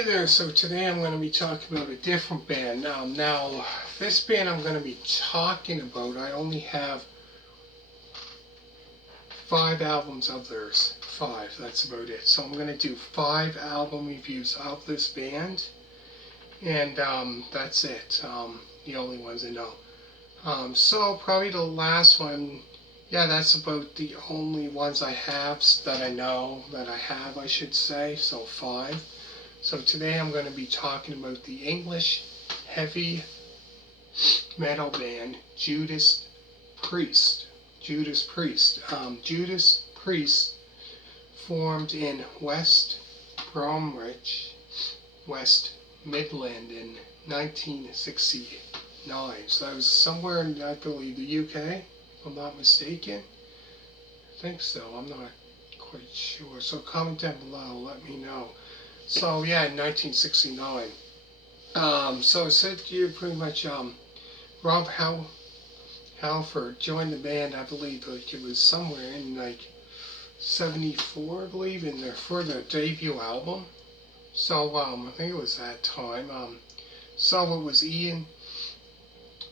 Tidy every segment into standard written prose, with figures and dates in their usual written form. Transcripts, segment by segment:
Hey there, so today I'm going to be talking about a different band. Now this band I'm going to be talking about, I only have 5 albums of theirs. 5, that's about it. So I'm going to do 5 album reviews of this band, and that's it. The only ones I know. So probably the last one, yeah, that's about the only ones I have that I know, I should say, so 5. So today I'm going to be talking about the English heavy metal band Judas Priest. Judas Priest. Judas Priest formed in West Bromwich, West Midland in 1969. So that was somewhere in, I believe, the UK, if I'm not mistaken. I think so. I'm not quite sure. So comment down below. Let me know. So yeah, in 1969. So it said you pretty much Rob Halford joined the band. I believe like it was somewhere in like '74, I believe, for their debut album. So I think it was that time. So it was Ian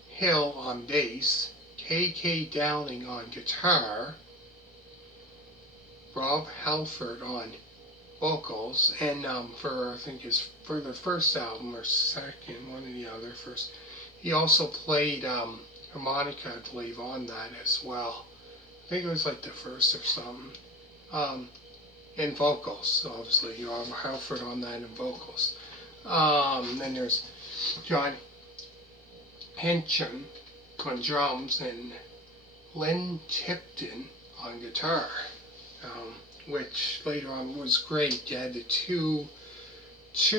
Hill on bass, K.K. Downing on guitar, Rob Halford on vocals, and for I think for the first album or second, one or the other, first, he also played harmonica, I believe, on that as well. I think it was like the first or something. And vocals, so obviously you have Halford on that and vocals. Then there's John Hencham on drums and Len Tipton on guitar. Which later on was great. You had the two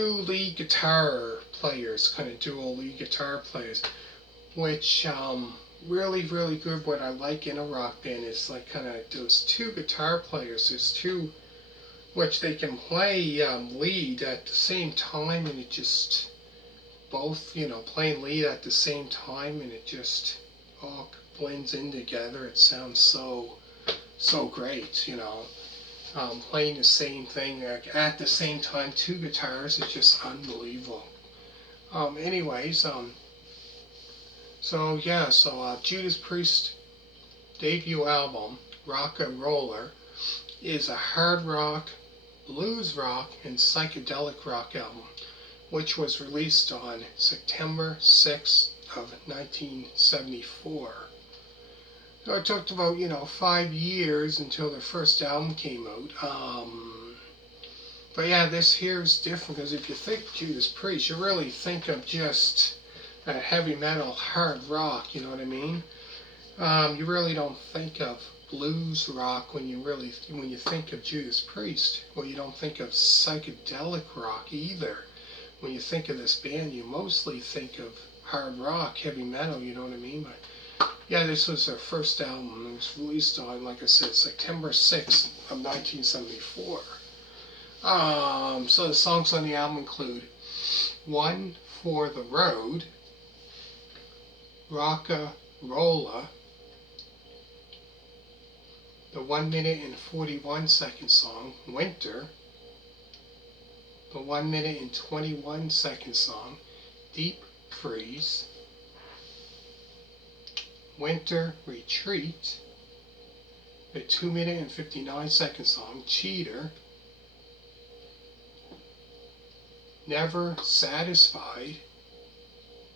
lead guitar players, kind of dual lead guitar players, which really good. What I like in a rock band is like kind of those 2 guitar players. There's 2 which they can play lead at the same time, and it just both playing lead at the same time, and it just all blends in together. It sounds so great, playing the same thing at the same time, 2 guitars, is just unbelievable. Anyways, so yeah, so Judas Priest debut album, Rocka Rolla, is a hard rock, blues rock, and psychedelic rock album, which was released on September 6th of 1974. So it took about 5 years until their first album came out. But yeah, this here is different because if you think Judas Priest, you really think of just that heavy metal, hard rock. You know what I mean? You really don't think of blues rock when you think of Judas Priest. Well, you don't think of psychedelic rock either. When you think of this band, you mostly think of hard rock, heavy metal. You know what I mean? But yeah, this was their first album. It was released on, like I said, September 6th of 1974. So the songs on the album include One for the Road, Rocka Rolla, the 1 minute and 41 second song, Winter, the 1 minute and 21 second song, Deep Freeze, Winter Retreat, the 2 minute and 59 second song, Cheater, Never Satisfied.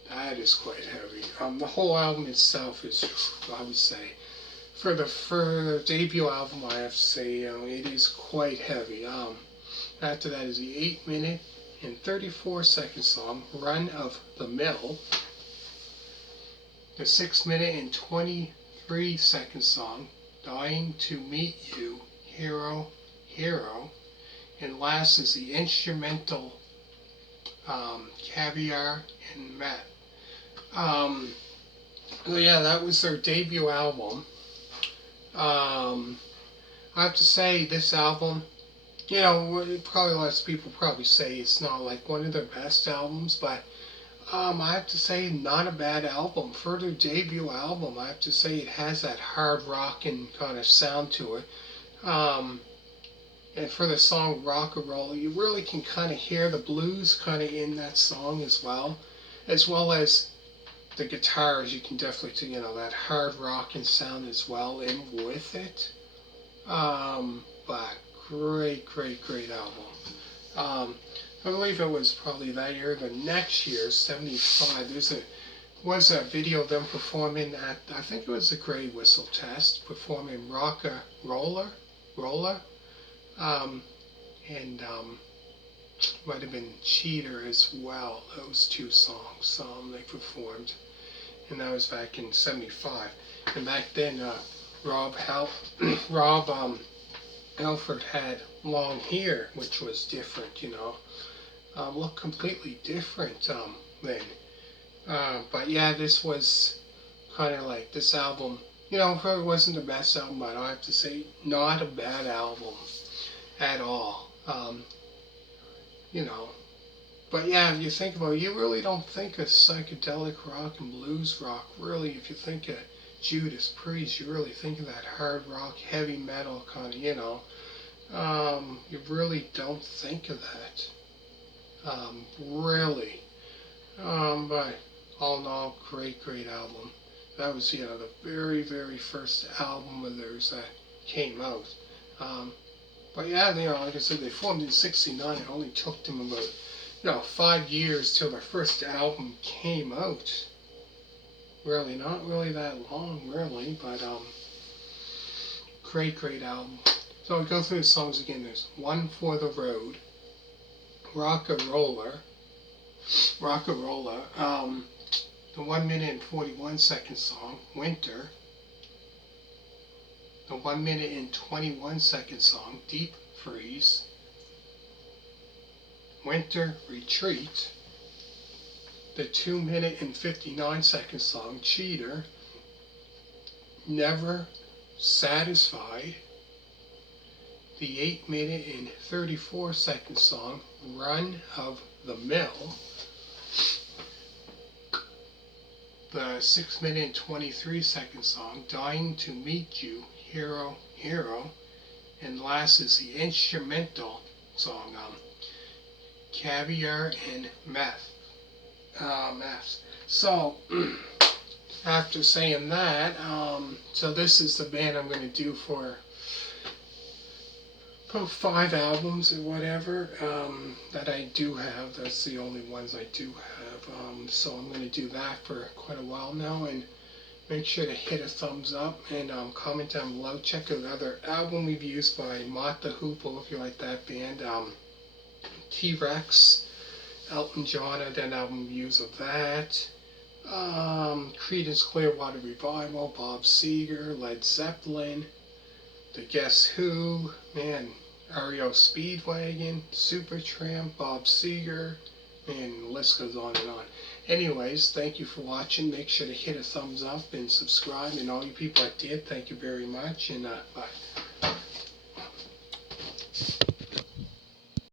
That is quite heavy. The whole album itself is, I would say, for the debut album, I have to say, it is quite heavy. After that is the 8 minute and 34 second song, Run of the Mill, the 6 minute and 23 second song, Dying to Meet You, Hero, Hero, and last is the instrumental Caviar and Meths. Well, yeah, that was their debut album. I have to say, this album, probably lots of people probably say it's not like one of their best albums, but I have to say, not a bad album. For their debut album, I have to say it has that hard rock and kind of sound to it. And for the song Rocka Rolla, you really can kind of hear the blues kind of in that song as well as the guitars. You can definitely, that hard rocking sound as well in with it. But great album. I believe it was probably that year. The next year, '75, was a video of them performing at, I think it was the Grey Whistle Test, performing Rocka Rolla, and might have been Cheater as well. Those two songs they performed, and that was back in '75. And back then, Rob Halford had long hair, which was different, looked completely different then. But yeah, this was kind of like this album. Probably wasn't the best album, but I have to say, not a bad album at all. But yeah, if you think about it, you really don't think of psychedelic rock and blues rock. Really, if you think of Judas Priest, you really think of that hard rock, heavy metal kind of, you really don't think of that. Really. But all in all, great album. That was, the very first album of theirs that came out. But yeah, like I said, they formed in '69. It only took them about, 5 years till their first album came out. Really, not really that long, really, but great album. So I'll go through the songs again. There's One for the Road, Rocka Rolla, the 1 minute and 41 second song, Winter, the 1 minute and 21 second song, Deep Freeze, Winter Retreat, the 2 minute and 59 second song, Cheater, Never Satisfied, the 8 minute and 34 second song, Run of the Mill, the 6 minute and 23 second song, Dying to Meet You, Hero, Hero, and last is the instrumental song, Caviar and Meths. So, after saying that, so this is the band I'm going to do for about 5 albums or whatever that I do have. That's the only ones I do have. So I'm going to do that for quite a while now, and make sure to hit a thumbs up and comment down below. Check out other album reviews by Mott the Hoople if you like that band. T-Rex, Elton John, I did album reviews of that. Creedence Clearwater Revival, Bob Seger, Led Zeppelin, The Guess Who, REO Speedwagon, Supertramp, Bob Seger, and the list goes on and on. Anyways, thank you for watching. Make sure to hit a thumbs up and subscribe. And all you people that did, thank you very much. And bye.